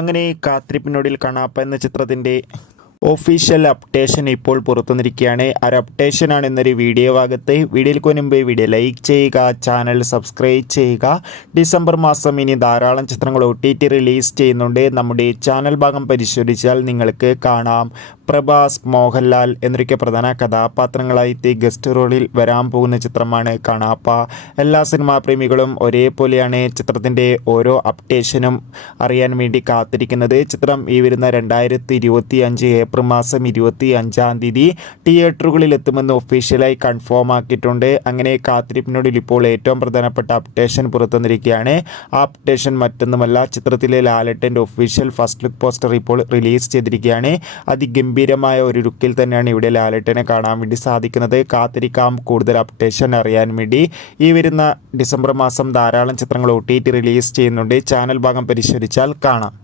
അങ്ങനെ കാത്തിരിപ്പിനൊടുവിൽ കണാപ്പ എന്ന ചിത്രത്തിൻ്റെ ഒഫീഷ്യൽ അപ്ഡേഷൻ ഇപ്പോൾ പുറത്തുവന്നിരിക്കുകയാണ്. ആ ഒരു അപ്ഡേഷനാണ് എന്നൊരു വീഡിയോ ഭാഗത്ത്. വീഡിയോയ്ക്ക് മുൻപ് വീഡിയോ ലൈക്ക് ചെയ്യുക, ചാനൽ സബ്സ്ക്രൈബ് ചെയ്യുക. ഡിസംബർ മാസം ഇനി ധാരാളം ചിത്രങ്ങൾ OTT റിലീസ് ചെയ്യുന്നുണ്ട്. നമ്മുടെ ചാനൽ ഭാഗം പരിശോധിച്ചാൽ നിങ്ങൾക്ക് കാണാം. പ്രഭാസ്, മോഹൻലാൽ എന്നൊക്കെ പ്രധാന കഥാപാത്രങ്ങളായിട്ട് ഗസ്റ്റ് റോളിൽ വരാൻ പോകുന്ന ചിത്രമാണ് കണാപ്പ. എല്ലാ സിനിമാ പ്രേമികളും ഒരേപോലെയാണ് ചിത്രത്തിൻ്റെ ഓരോ അപ്ഡേഷനും അറിയാൻ വേണ്ടി കാത്തിരിക്കുന്നത്. ചിത്രം ഈ വരുന്ന 2025 ഏപ്രിൽ മാസം 25-ാം തീയതി തിയേറ്ററുകളിൽ എത്തുമെന്ന് ഒഫീഷ്യലായി കൺഫേം ആക്കിയിട്ടുണ്ട്. അങ്ങനെ കാത്തിരിപ്പിനോടിൽ ഇപ്പോൾ ഏറ്റവും പ്രധാനപ്പെട്ട അപ്ഡേഷൻ പുറത്തുവന്നിരിക്കുകയാണ്. ആ അപ്ഡേഷൻ മറ്റൊന്നുമല്ല, ചിത്രത്തിലെ ലാലേട്ടൻ്റെ ഒഫീഷ്യൽ ഫസ്റ്റ് ലുക്ക് പോസ്റ്റർ ഇപ്പോൾ റിലീസ് ചെയ്തിരിക്കുകയാണ്. അതിഗംഭീരമായ ഒരു ലുക്കിൽ തന്നെയാണ് ഇവിടെ ലാലേട്ടനെ കാണാൻ വേണ്ടി സാധിക്കുന്നത്. കാത്തിരിക്കാം കൂടുതൽ അപ്ഡേഷൻ അറിയാൻ വേണ്ടി. ഈ വരുന്ന ഡിസംബർ മാസം ധാരാളം ചിത്രങ്ങൾ OTT റിലീസ് ചെയ്യുന്നുണ്ട്. ചാനൽ ഭാഗം പരിശോധിച്ചാൽ കാണാം.